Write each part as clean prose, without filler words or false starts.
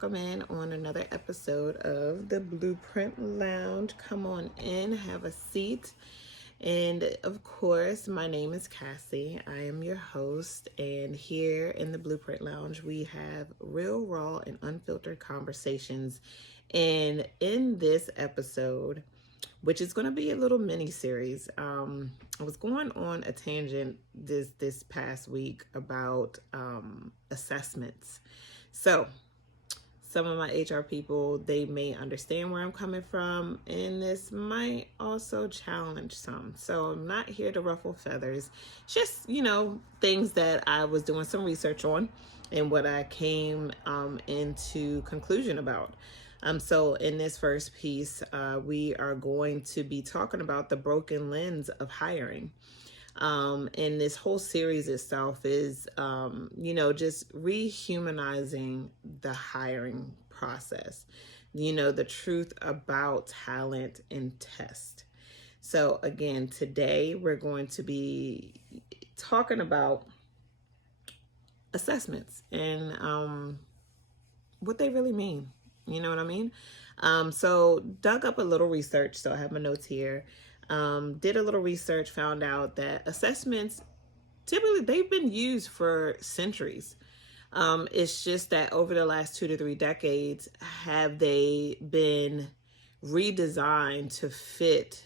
welcome in on another episode of the Blueprint Lounge. Come on in, have a seat. And of course, my name is Cassie. I am your host. And here in the Blueprint Lounge, we have real, raw, and unfiltered conversations. And in this episode, which is going to be a little mini series, I was going on a tangent this past week about assessments. So some of my HR people, they may understand where I'm coming from, and this might also challenge some. So I'm not here to ruffle feathers, just, things that I was doing some research on and what I came into conclusion about. So in this first piece, we are going to be talking about the broken lens of hiring. And this whole series itself is, just rehumanizing the hiring process, the truth about talent and test. So again, today we're going to be talking about assessments and what they really mean. You know what I mean? So dug up a little research. So I have my notes here. Did a little research, found out that assessments, typically they've been used for centuries. It's just that over the last 2 to 3 decades, have they been redesigned to fit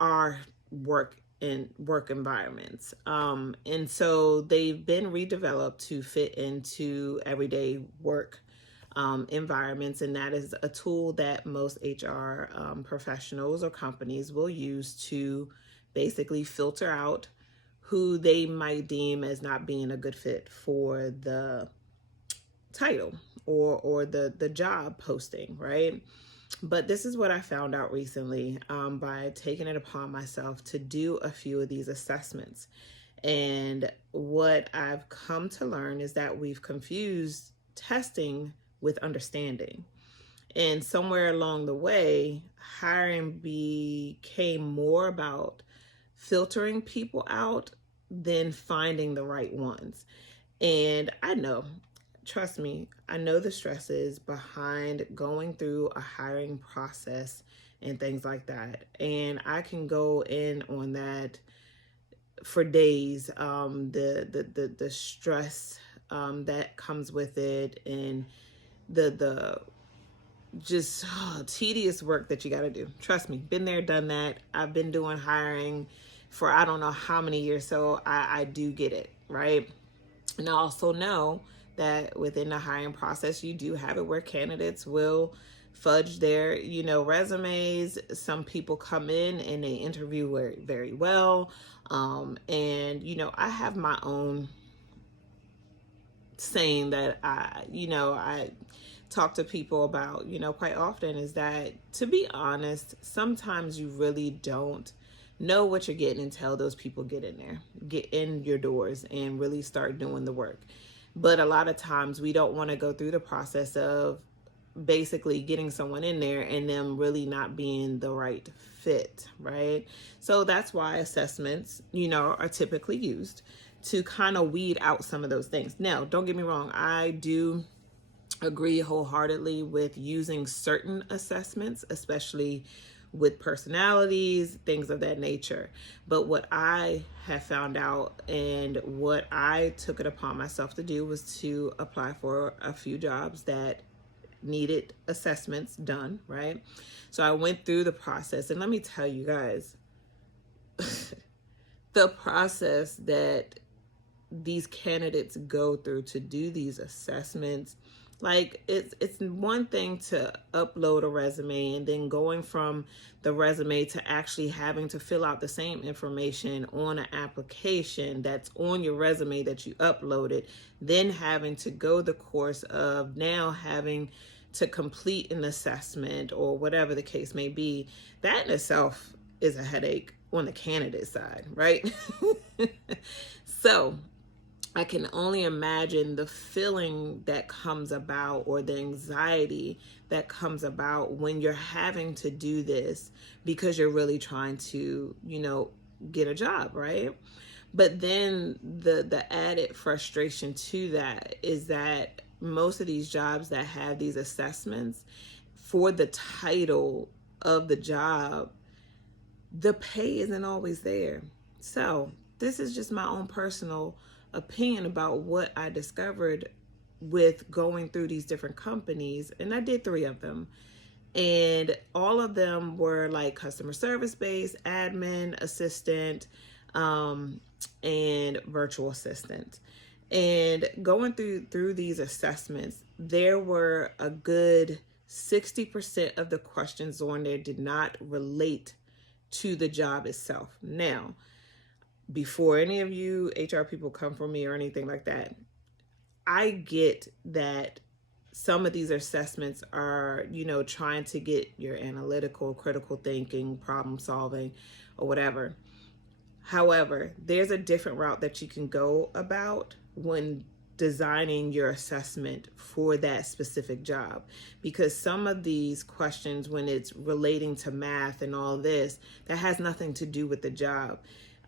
our work environments. And so they've been redeveloped to fit into everyday work environments, and that is a tool that most HR professionals or companies will use to basically filter out who they might deem as not being a good fit for the title or the job posting, right? But this is what I found out recently by taking it upon myself to do a few of these assessments. And what I've come to learn is that we've confused testing with understanding. And somewhere along the way, hiring became more about filtering people out than finding the right ones. And I know, trust me, I know the stresses behind going through a hiring process and things like that. And I can go in on that for days. The stress that comes with it, and the just tedious work that you got to do. Trust me, been there, done that. I've been doing hiring for I don't know how many years, so I do get it, right? And I also know that within the hiring process, you do have it where candidates will fudge their, resumes. Some people come in and they interview very, very well. And, I have my own saying that I talk to people about, quite often, is that, to be honest, sometimes you really don't know what you're getting until those people get in there, get in your doors and really start doing the work. But a lot of times we don't want to go through the process of basically getting someone in there and them really not being the right fit, right? So that's why assessments, are typically used to kind of weed out some of those things. Now, don't get me wrong, I do agree wholeheartedly with using certain assessments, especially with personalities, things of that nature. But what I have found out and what I took it upon myself to do was to apply for a few jobs that needed assessments done, right? So I went through the process, and let me tell you guys, the process that these candidates go through to do these assessments, like it's one thing to upload a resume and then going from the resume to actually having to fill out the same information on an application that's on your resume that you uploaded, then having to go the course of now having to complete an assessment or whatever the case may be. That in itself is a headache on the candidate side, right? So I can only imagine the feeling that comes about, or the anxiety that comes about when you're having to do this because you're really trying to, get a job, right? But then the added frustration to that is that most of these jobs that have these assessments for the title of the job, the pay isn't always there. So this is just my own personal opinion about what I discovered with going through these different companies. And I did 3 of them. And all of them were like customer service based, admin, assistant, and virtual assistant. And going through these assessments, there were a good 60% of the questions on there did not relate to the job itself. Now, before any of you HR people come for me or anything like that, I get that some of these assessments are, trying to get your analytical, critical thinking, problem solving, or whatever. However, there's a different route that you can go about when designing your assessment for that specific job, because some of these questions, when it's relating to math and all this, that has nothing to do with the job.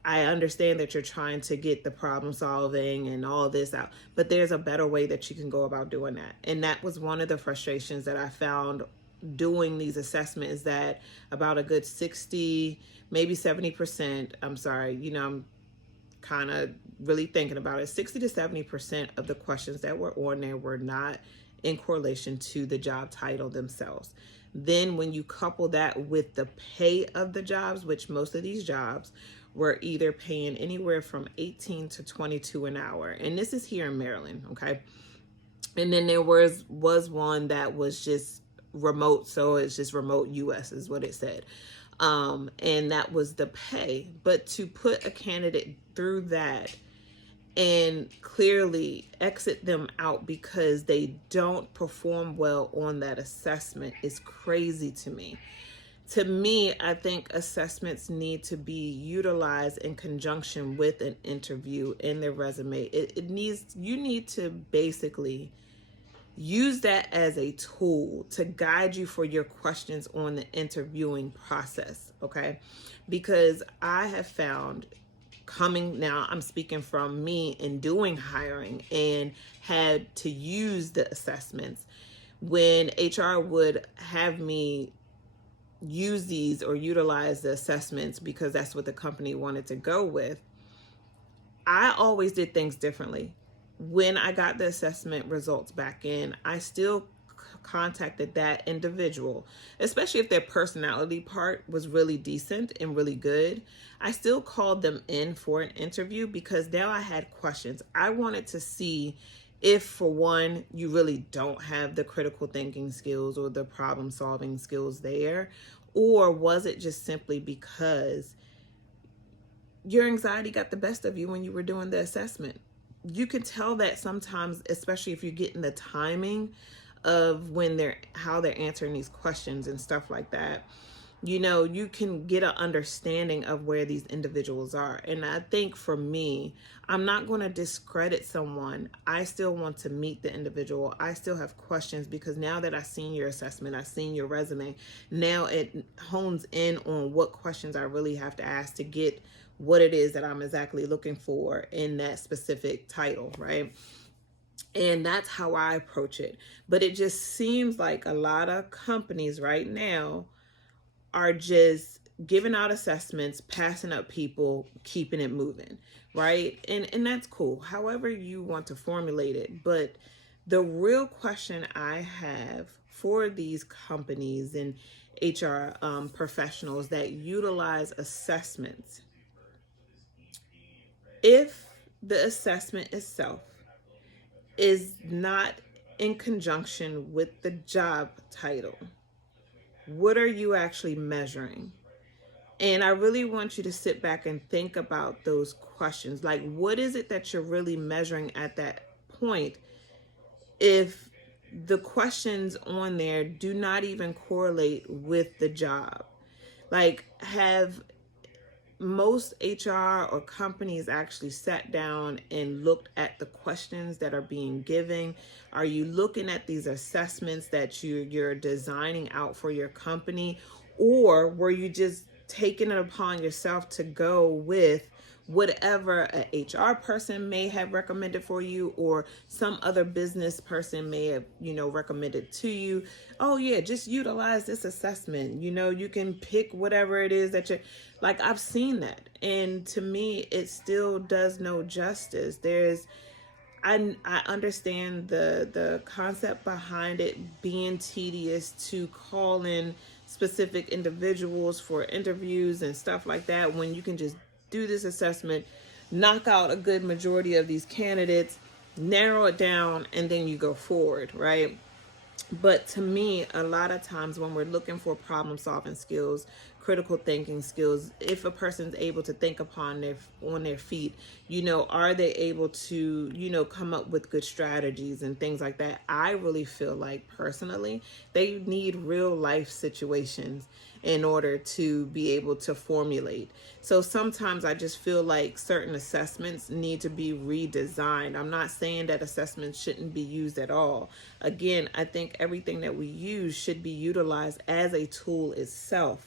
I understand that you're trying to get the problem solving and all this out, but there's a better way that you can go about doing that. And that was one of the frustrations that I found doing these assessments, that about a good 60, maybe 70%, I'm kind of really thinking about it, 60 to 70% of the questions that were on there were not in correlation to the job title themselves. Then when you couple that with the pay of the jobs, which most of these jobs were either paying anywhere from 18 to 22 an hour. And this is here in Maryland, okay? And then there was one that was just remote, so it's just remote US is what it said. And that was the pay. But to put a candidate through that and clearly exit them out because they don't perform well on that assessment is crazy to me. To me, I think assessments need to be utilized in conjunction with an interview in their resume. You need to basically use that as a tool to guide you for your questions on the interviewing process, okay? Because I have found, now I'm speaking from me in doing hiring and had to use the assessments, when HR would have me use these or utilize the assessments because that's what the company wanted to go with, I always did things differently. When I got the assessment results back in, I still contacted that individual, especially if their personality part was really decent and really good. I still called them in for an interview because now I had questions. I wanted to see if, for one, you really don't have the critical thinking skills or the problem solving skills there, or was it just simply because your anxiety got the best of you when you were doing the assessment. You can tell that sometimes, especially if you're getting the timing of how they're answering these questions and stuff like that. You can get an understanding of where these individuals are. And I think for me, I'm not going to discredit someone. I still want to meet the individual. I still have questions because now that I've seen your assessment, I've seen your resume, now it hones in on what questions I really have to ask to get what it is that I'm exactly looking for in that specific title, right? And that's how I approach it. But it just seems like a lot of companies right now are just giving out assessments, passing up people, keeping it moving, right? And that's cool, however you want to formulate it. But the real question I have for these companies and HR professionals that utilize assessments, if the assessment itself is not in conjunction with the job title, what are you actually measuring? And I really want you to sit back and think about those questions. Like, what is it that you're really measuring at that point if the questions on there do not even correlate with the job? Like, have most HR or companies actually sat down and looked at the questions that are being given? Are you looking at these assessments that you're designing out for your company? Or were you just taking it upon yourself to go with whatever a HR person may have recommended for you, or some other business person may have, recommended to you. Oh yeah, just utilize this assessment. You can pick whatever it is that you're like. I've seen that. And to me, it still does no justice. I understand the concept behind it being tedious to call in specific individuals for interviews and stuff like that, when you can just do this assessment, knock out a good majority of these candidates, narrow it down, and then you go forward, right? But to me, a lot of times when we're looking for problem solving skills, critical thinking skills, if a person's able to think on their feet, are they able to, come up with good strategies and things like that? I really feel like personally, they need real life situations in order to be able to formulate. So sometimes I just feel like certain assessments need to be redesigned. I'm not saying that assessments shouldn't be used at all. Again, I think everything that we use should be utilized as a tool itself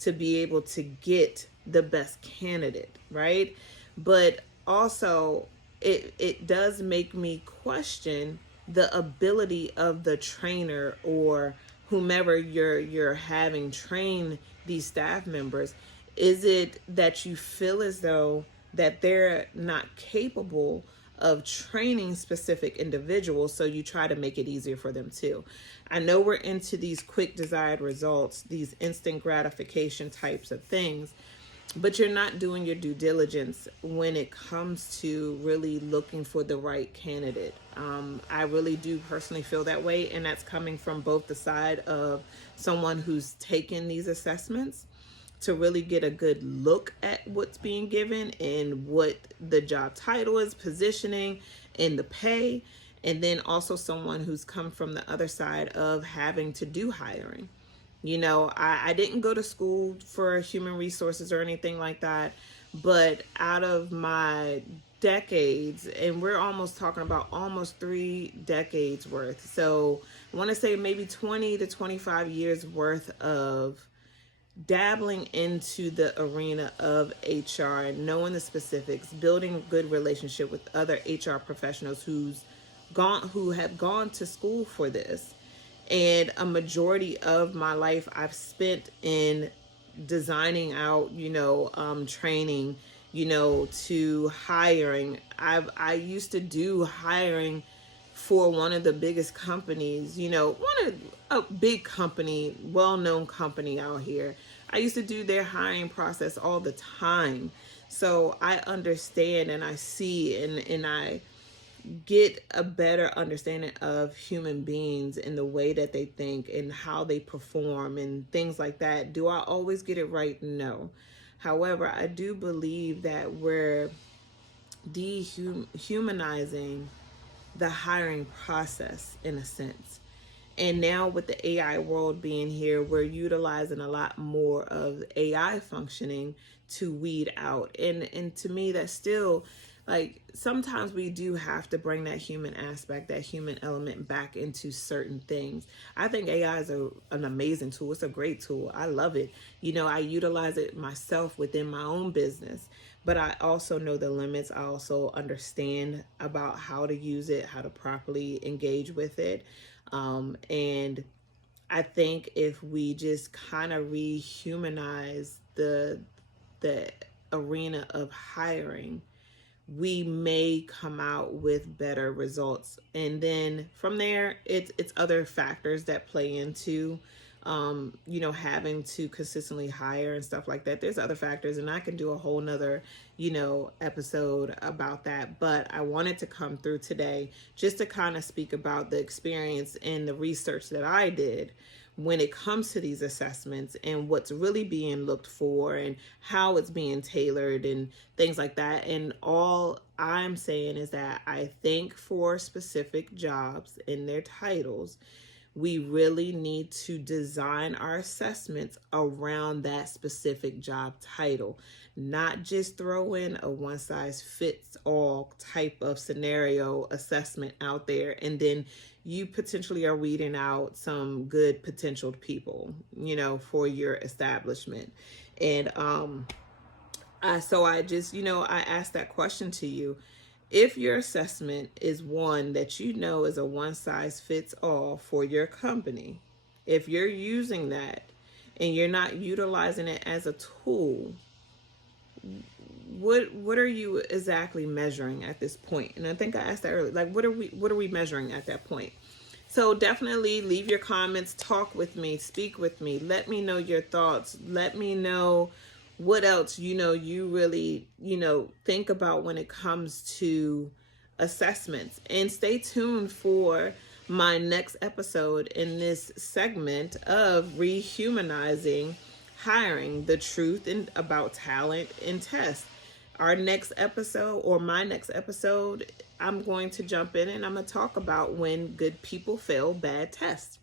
to be able to get the best candidate, right? But also, it does make me question the ability of the trainer or whomever you're having train these staff members. Is it that you feel as though that they're not capable of training specific individuals, so you try to make it easier for them too? I know we're into these quick desired results, these instant gratification types of things, but you're not doing your due diligence when it comes to really looking for the right candidate. I really do personally feel that way, and that's coming from both the side of someone who's taken these assessments to really get a good look at what's being given and what the job title is, positioning, and the pay, and then also someone who's come from the other side of having to do hiring. I didn't go to school for human resources or anything like that, but out of my decades, and we're almost talking about almost 3 decades worth. So I want to say maybe 20 to 25 years worth of dabbling into the arena of HR, knowing the specifics, building a good relationship with other HR professionals who have gone to school for this. And a majority of my life I've spent in designing out, training, to hiring. I used to do hiring for one of the biggest companies, a big company, well-known company out here. I used to do their hiring process all the time. So I understand and I see and I get a better understanding of human beings and the way that they think and how they perform and things like that. Do I always get it right? No. However, I do believe that we're dehumanizing the hiring process in a sense. And now with the AI world being here, we're utilizing a lot more of AI functioning to weed out. And to me, that's still like, sometimes we do have to bring that human aspect, that human element back into certain things. I think AI is an amazing tool. It's a great tool. I love it. I utilize it myself within my own business, but I also know the limits. I also understand about how to use it, how to properly engage with it. And I think if we just kind of rehumanize the arena of hiring, we may come out with better results. And then from there, it's other factors that play into having to consistently hire and stuff like that. There's other factors, and I can do a whole nother, episode about that. But I wanted to come through today just to kind of speak about the experience and the research that I did when it comes to these assessments and what's really being looked for and how it's being tailored and things like that. And all I'm saying is that I think for specific jobs in their titles, we really need to design our assessments around that specific job title, not just throw in a one size fits all type of scenario assessment out there, and then you potentially are weeding out some good potential people, for your establishment. And So I just, I asked that question to you. If your assessment is one that you know is a one size fits all for your company, if you're using that and you're not utilizing it as a tool, what are you exactly measuring at this point? And I think I asked that earlier. Like, what are we measuring at that point? So definitely leave your comments, talk with me, speak with me. Let me know your thoughts. Let me know what else you really think about when it comes to assessments. And stay tuned for my next episode in this segment of Rehumanizing Hiring, the truth about talent and test. Our next episode, or my next episode, I'm going to jump in and I'm going to talk about when good people fail bad tests.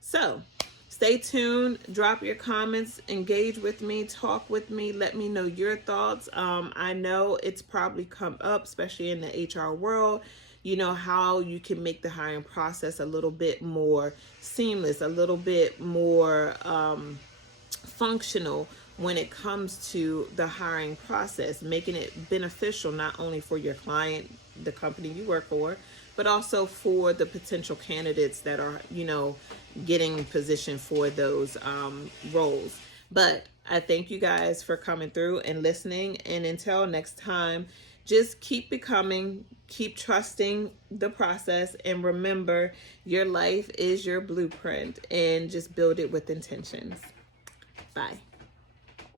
So stay tuned, drop your comments, engage with me, talk with me, let me know your thoughts. I know it's probably come up, especially in the HR world, how you can make the hiring process a little bit more seamless, a little bit more functional when it comes to the hiring process, making it beneficial not only for your client, the company you work for, but also for the potential candidates that are, getting positioned for those roles. But I thank you guys for coming through and listening. And until next time, just keep becoming, keep trusting the process, and remember, your life is your blueprint, and just build it with intentions. Bye.